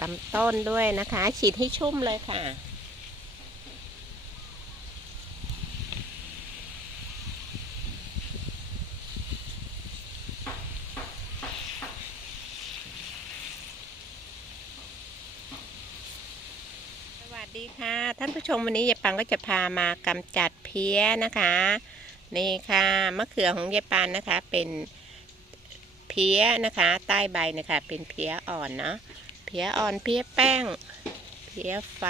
ลำต้นด้วยนะคะ ฉีดให้ชุ่มเลยค่ะสวัสดีค่ะ ท่านผู้ชมวันนี้ยายปังก็จะพามากำจัดเพี้ยนะคะ นี่ค่ะมะเขือของยายปันนะคะ เป็นเพี้ยนะคะ ใต้ใบนะคะ เป็นเพี้ยอ่อนเนาะ เพี้ยอ่อนเพี้ยแป้ง เพี้ยไฟ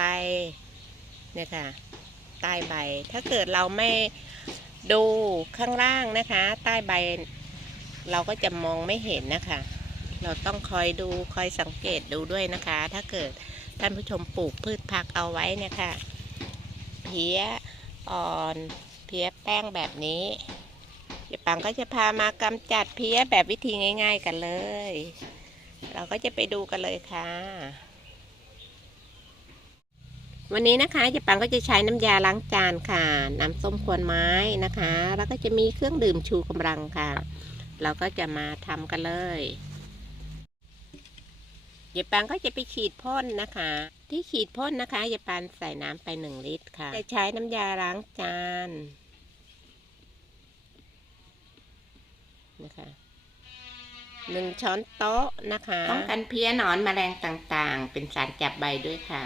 เนี่ยค่ะใต้ใบ ถ้าเกิดเราไม่ดูข้างล่างนะคะ ใต้ใบ เราก็จะมองไม่เห็นนะคะ เราต้องคอยดูคอยสังเกตดูด้วยนะคะ ถ้าเกิดท่านผู้ชมปลูกพืชผักเอาไว้เนี่ยค่ะเพี้ยอ่อนเพี้ยแป้งแบบนี้เดี๋ยวปังก็จะพามากำจัดเพี้ยแบบวิธีง่าย ๆ กันเลย เราก็จะไปดูกันเลยค่ะ วันนี้นะคะเจะปังก็จะใช้น้ำยาล้างจานค่ะ น้ำส้มควนไม้นะคะ แล้วก็จะมีเครื่องดื่มชูกำลังค่ะ เราก็จะมาทำกันเลยยายปานก็จะไปฉีดพ่นนะคะ ที่ฉีดพ่นนะคะยายปานใส่น้ำไปหนึ่งลิตรค่ะ จะใช้น้ำยาล้างจานนะคะ หนึ่งช้อนโต๊ะนะคะป้องกันเพี้ยหนอนแมลงต่างๆ เป็นสารจับใบด้วยค่ะ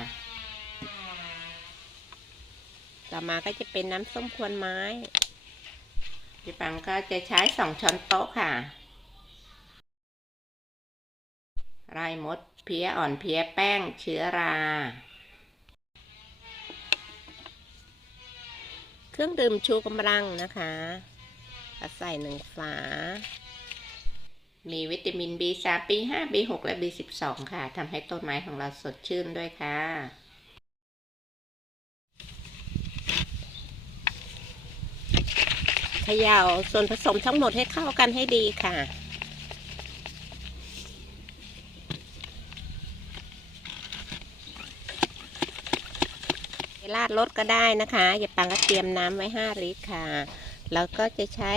ต่อมาก็จะเป็นน้ำส้มควนไม้ยายปังก็จะใช้สองช้อนโต๊ะค่ะไร่มดเพี้ยอ่อนเพี้ยแป้งเชื้อรา เครื่องดื่มชูกำลังนะคะใส่หนึ่งฝา มีวิตามิน B3 B5 B6 และ B12 ค่ะทำให้ต้นไม้ของเราสดชื่นด้วยค่ะเขย่าส่วนผสมทั้งหมดให้เข้ากันให้ดีค่ะราดรถก็ได้นะคะอย่าปังก็เตรียมน้ำไว้ 5 ลิตรค่ะ แล้วก็จะใช้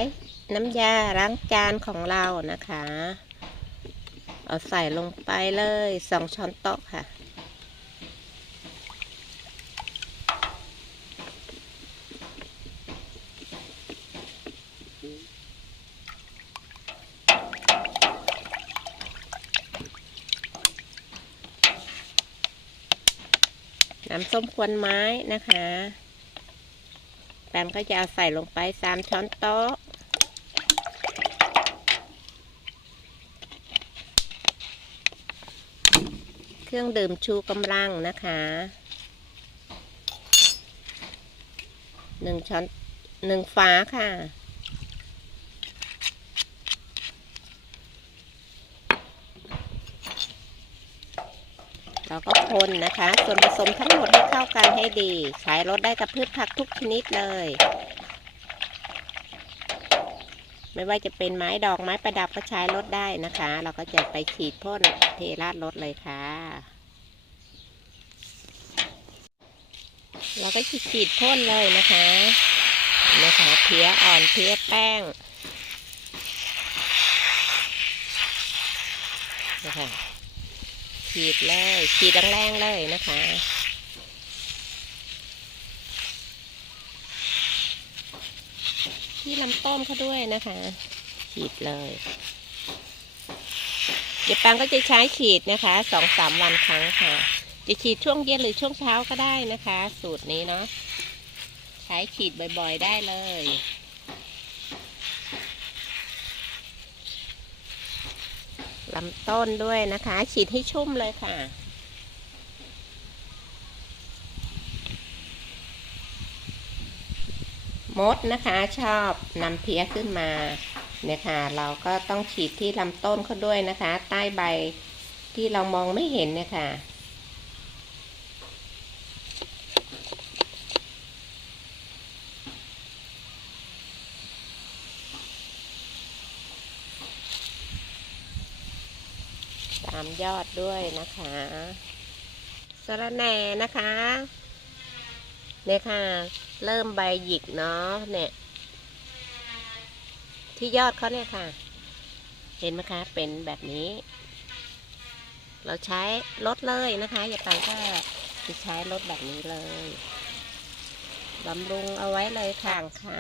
น้ำยาล้างจานของเรานะคะ เอาใส่ลงไปเลย2ช้อนโต๊ะค่ะ น้ำส้มควนไม้นะคะแปมก็จะเอาใส่ลงไปสามช้อนโต๊ะ เครื่องดื่มชูกำลังนะคะหนึ่งช้อนหนึ่งฝาค่ะ เราก็คนนะคะ ส่วนผสมทั้งหมดให้เข้ากันให้ดี ใช้รสได้กับพืชผักทุกชนิดเลย ไม่ว่าจะเป็นไม้ดอกไม้ประดับก็ใช้รถได้นะคะ เราก็จะไปฉีดพ่นเทราดรถเลยค่ะ เราก็จะฉีดพ่นเลยนะคะนะคะเพี้ยอ่อนเพี้ยแป้งนะคะฉีดเลยฉีดแรงๆเลยนะคะ ที่ลำต้นเขาด้วยนะคะฉีดเลย เดี๋ยวปังก็จะใช้ฉีดนะคะสองสามวันครั้งค่ะ จะฉีดช่วงเย็นหรือช่วงเช้าก็ได้นะคะ สูตรนี้เนาะใช้ฉีดบ่อยๆได้เลยลำต้นด้วยนะคะ ฉีดให้ชุ่มเลยค่ะ มดนะคะชอบนำเพี้ยขึ้นมาเนี่ยค่ะเราก็ต้องฉีดที่ลำต้นเขาด้วยนะคะ ใต้ใบที่เรามองไม่เห็นเนี่ยค่ะตามยอดด้วยนะคะสะระแหน่นะคะ เนี่ยค่ะ เริ่มใบหยิกเนาะเนี่ย ที่ยอดเขาเนี่ยค่ะ เห็นไหมคะ เป็นแบบนี้ เราใช้รถเลยนะคะ อย่าปังก็จะใช้รถแบบนี้เลยบำรุงเอาไว้เลยค่ะค่ะ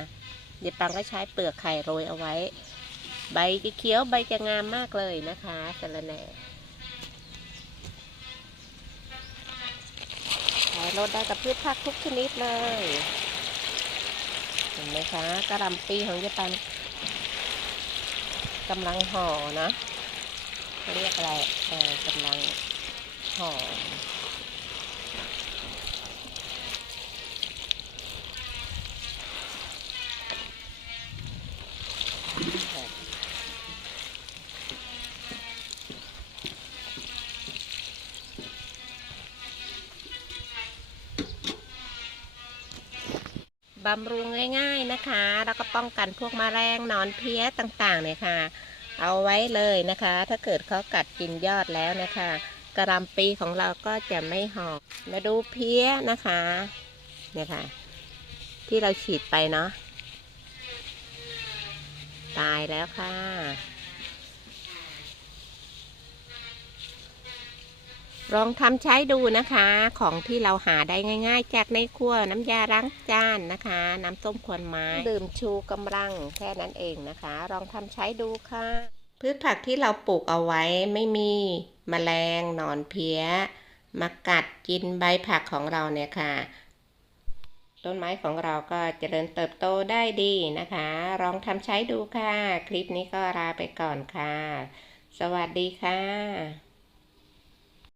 อย่าปังก็ใช้เปลือกไข่โรยเอาไว้ ใบจะเขียวใบจะงามมากเลยนะคะสะระแหน่ รถได้กับพืชผักทุกชนิดเลย เห็นไหมคะกระหลำปีของเยปันกำลังห่อนะเขาเรียกอะไรเออกำลังห่อ บำรุงง่ายๆนะคะ แล้วก็ป้องกันพวกแมลงนอนเพี้ยต่างๆเนี่ยค่ะ เอาไว้เลยนะคะ ถ้าเกิดเขากัดกินยอดแล้วนะคะกระลำปีของเราก็จะไม่หอกมาดูเพี้ยนะคะเนี่ยค่ะ ที่เราฉีดไปเนาะตายแล้วค่ะ ลองทำใช้ดูนะคะ ของที่เราหาได้ง่าย ๆ จากในครัวน้ำยาล้างจานนะคะ น้ำส้มควนไม้ดื่มชูกำลังแค่นั้นเองนะคะ ลองทำใช้ดูค่ะ พืชผักที่เราปลูกเอาไว้ไม่มีแมลงหนอนเพี้ยมากัดกินใบผักของเราเนี่ยค่ะ ต้นไม้ของเราก็เจริญเติบโตได้ดีนะคะ ลองทำใช้ดูค่ะ คลิปนี้ก็ลาไปก่อนค่ะ สวัสดีค่ะ